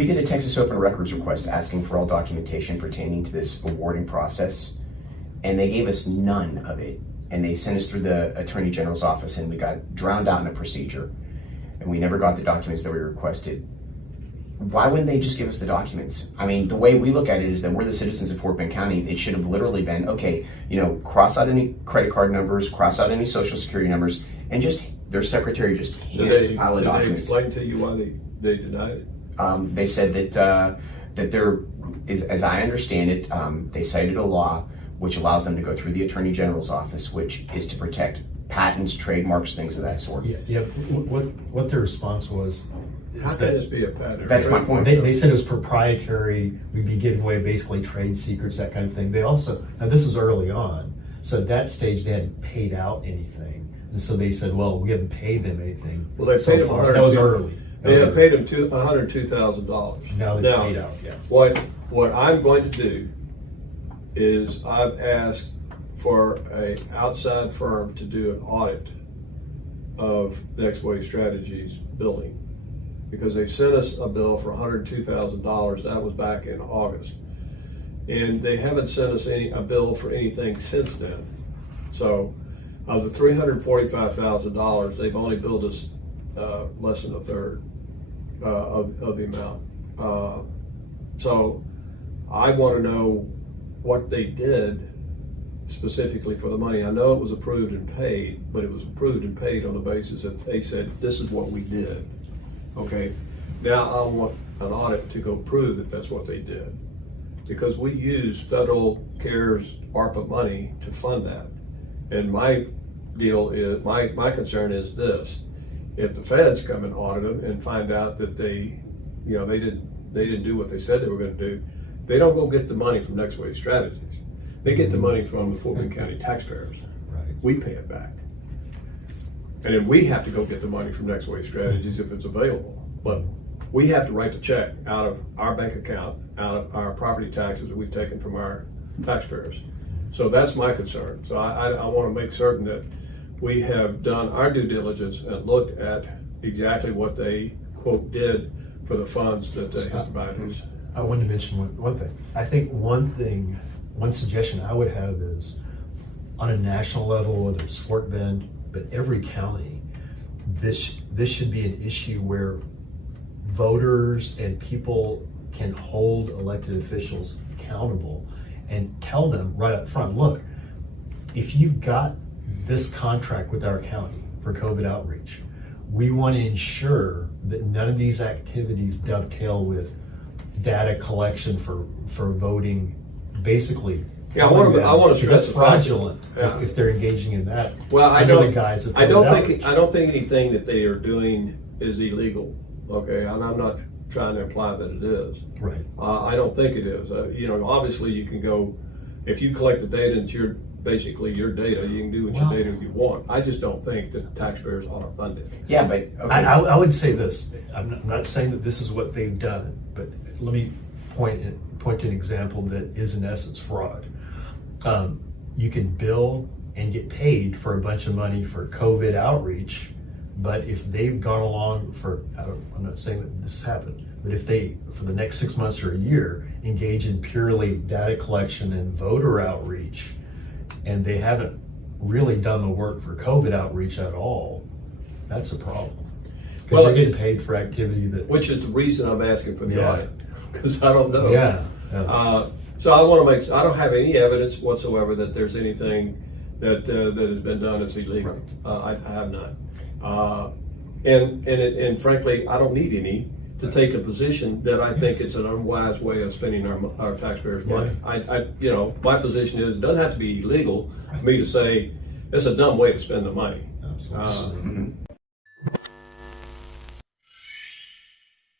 We did a Texas Open Records request asking for all documentation pertaining to this awarding process, and they gave us none of it. And they sent us through the Attorney General's office, and we got drowned out in a procedure, and we never got the documents that we requested. Why wouldn't they just give us the documents? I mean, the way we look at it is that we're the citizens of Fort Bend County. It should have literally been, okay, cross out any credit card numbers, cross out any social security numbers, and just their secretary just hands a pile of documents. Did they explain to you why they denied it? They said that there is, as I understand it, they cited a law which allows them to go through the Attorney General's office, which is to protect patents, trademarks, things of that sort. Yeah. What their response was. How can this be a patent? That's my point. They said it was proprietary. We'd be giving away basically trade secrets, that kind of thing. They also, now this was early on, so at that stage they hadn't paid out anything, and so they said, well, we haven't paid them anything. Well, they paid them. That was early. They have paid them $102,000. Now they paid out. Yeah. What I'm going to do is I've asked for an outside firm to do an audit of Next Wave Strategies building, because they sent us a bill for $102,000. That was back in August, and they haven't sent us a bill for anything since then. So of the $345,000, they've only billed us less than a third of the amount. So I want to know what they did specifically for the money. I know it was approved and paid, but it was approved and paid on the basis that they said, this is what we did. Okay, now I want an audit to go prove that that's what they did, because we use federal CARES ARPA money to fund that. And my deal is, my concern is this: if the feds come and audit them and find out that they didn't do what they said they were going to do, they don't go get the money from Next Wave Strategies. They get the money from the Fort Bend County taxpayers. Right. We pay it back. And then we have to go get the money from Next Wave Strategies if it's available. But we have to write the check out of our bank account, out of our property taxes that we've taken from our taxpayers. So that's my concern. So I want to make certain that we have done our due diligence and looked at exactly what they, quote, did for the funds that they have provided us. I wanted to mention one thing. I think one suggestion I would have is, on a national level, whether it's Fort Bend, but every county, this should be an issue where voters and people can hold elected officials accountable and tell them right up front, look, if you've got this contract with our county for COVID outreach, we want to ensure that none of these activities dovetail with data collection for voting, basically. Yeah, I want to stress that's fraudulent if they're engaging in that. Well, I don't think anything that they are doing is illegal. Okay, and I'm not trying to imply that it is. Right. I don't think it is. Obviously you can go, if you collect the data and it's basically your data, you can do with your data you want. I just don't think that taxpayers ought to fund it. Yeah, but okay. I would say this. I'm not saying that this is what they've done, but let me point to an example that is in essence fraud. You can bill and get paid for a bunch of money for COVID outreach, but if they've gone along I'm not saying that this happened, but if they, for the next 6 months or a year, engage in purely data collection and voter outreach, and they haven't really done the work for COVID outreach at all, that's a problem. Because they're getting paid for activity that... Which is the reason I'm asking for the audit, because I don't know. Yeah. So I want to I don't have any evidence whatsoever that there's anything that has been done that's illegal. I have not. And frankly, I don't need any to take a position that I think it's an unwise way of spending our taxpayers' money. My position is, it doesn't have to be illegal for me to say it's a dumb way to spend the money. Absolutely.